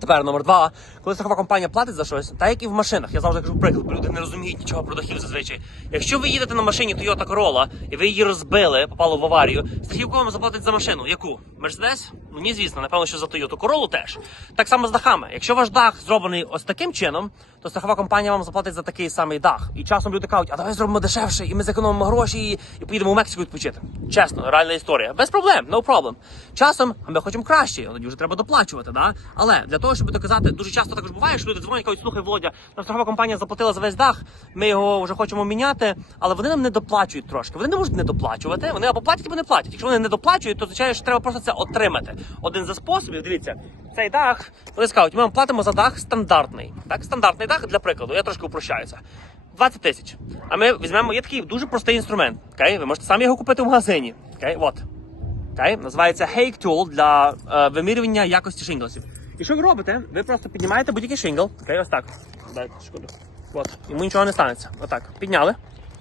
Тепер номер два. Коли страхова компанія платить за щось, так як і в машинах, я завжди кажу приклад, бо люди не розуміють нічого про дахів зазвичай. Якщо ви їдете на машині Toyota Corolla і ви її розбили, попало в аварію, страхівка вам заплатить за машину. Яку? Мерседес? Ну ні, звісно, напевно, що за Toyota Corolla теж. Так само з дахами. Якщо ваш дах зроблений ось таким чином, то страхова компанія вам заплатить за такий самий дах. І часом люди кажуть, а давай зробимо дешевше, і ми зекономимо гроші і, і поїдемо в Мексику відпочити. Чесно, реальна історія. Без проблем, no problem. Часом ми хочемо краще, тоді вже треба доплачувати. Да? Але для того, щоб доказати, дуже часто також буває, що люди дзвонять, кажуть, слухай, Володя, нам страхова компанія заплатила за весь дах, ми його вже хочемо міняти, але вони нам не доплачують трошки. Вони не можуть не доплачувати. Вони або платять, або не платять. Якщо вони не доплачують, то означає, що треба просто це отримати. Один з способів, дивіться, цей дах, вони скажуть, ми вам платимо за дах стандартний. Так, стандартний дах для прикладу, я трошки упрощаюся. 20 тисяч. А ми візьмемо є такий дуже простий інструмент. Окей? Ви можете самі його купити в магазині. Окей? От. Окей? Називається Hake Tool для е, вимірювання якості шинглсів. І що ви робите? Ви просто піднімаєте будь-який шингл. Окей, ось так. Дайте секунду. От. Йому нічого не станеться. Отак. Підняли.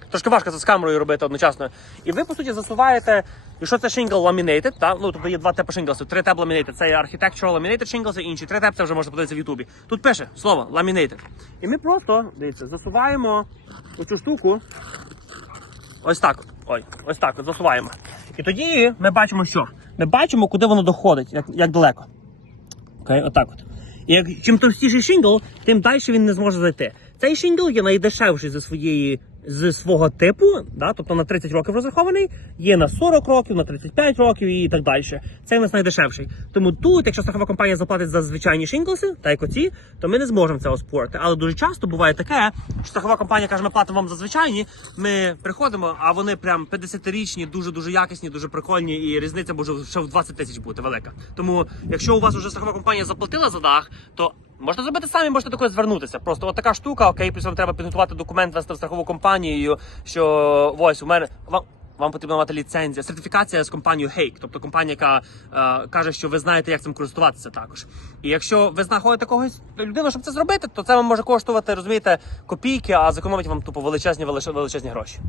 Трошки важко це з камерою робити одночасно. І ви, по суті, засуваєте, якщо це шингл та, ну, тобто є два типи шинглсів, три теп laminated, це є architectural laminated shingles, і інші три теп, це вже можна подивитися в Ютубі. Тут пише слово laminated. І ми просто, дивіться, засуваємо оцю штуку Ось так. Ой, ось так засуваємо. І тоді ми бачимо, що? Ми бачимо, куди воно доходить, як, як далеко. Окей, отак от. І як, чим товстіший шингл, тим далі він не зможе зайти. Цей шингл є найдешевший зі своєї. З свого типу, да, тобто на 30 років розрахований, є на 40 років, на 35 років і так далі. Це у нас найдешевший. Тому тут, якщо страхова компанія заплатить за звичайні шинглси, та як оці, то ми не зможемо це оспорити. Але дуже часто буває таке, що страхова компанія каже, ми платимо вам за звичайні. Ми приходимо, а вони прям 50-річні, дуже дуже якісні, дуже прикольні, і різниця може ще в 20 тисяч бути велика. Тому, якщо у вас вже страхова компанія заплатила за дах, то Можете зробити самі, можете до звернутися. Просто от така штука, окей, плюс вам треба підготувати документ, вести в страхову компанію, що ось у мене вам. Вам потрібно мати ліцензія, сертифікація з компанією Hake, тобто компанія, яка е, каже, що ви знаєте, як цим користуватися також. І якщо ви знаходите когось людину, щоб це зробити, то це вам може коштувати, розумієте, копійки, а зекономить вам тупо величезні величезні гроші.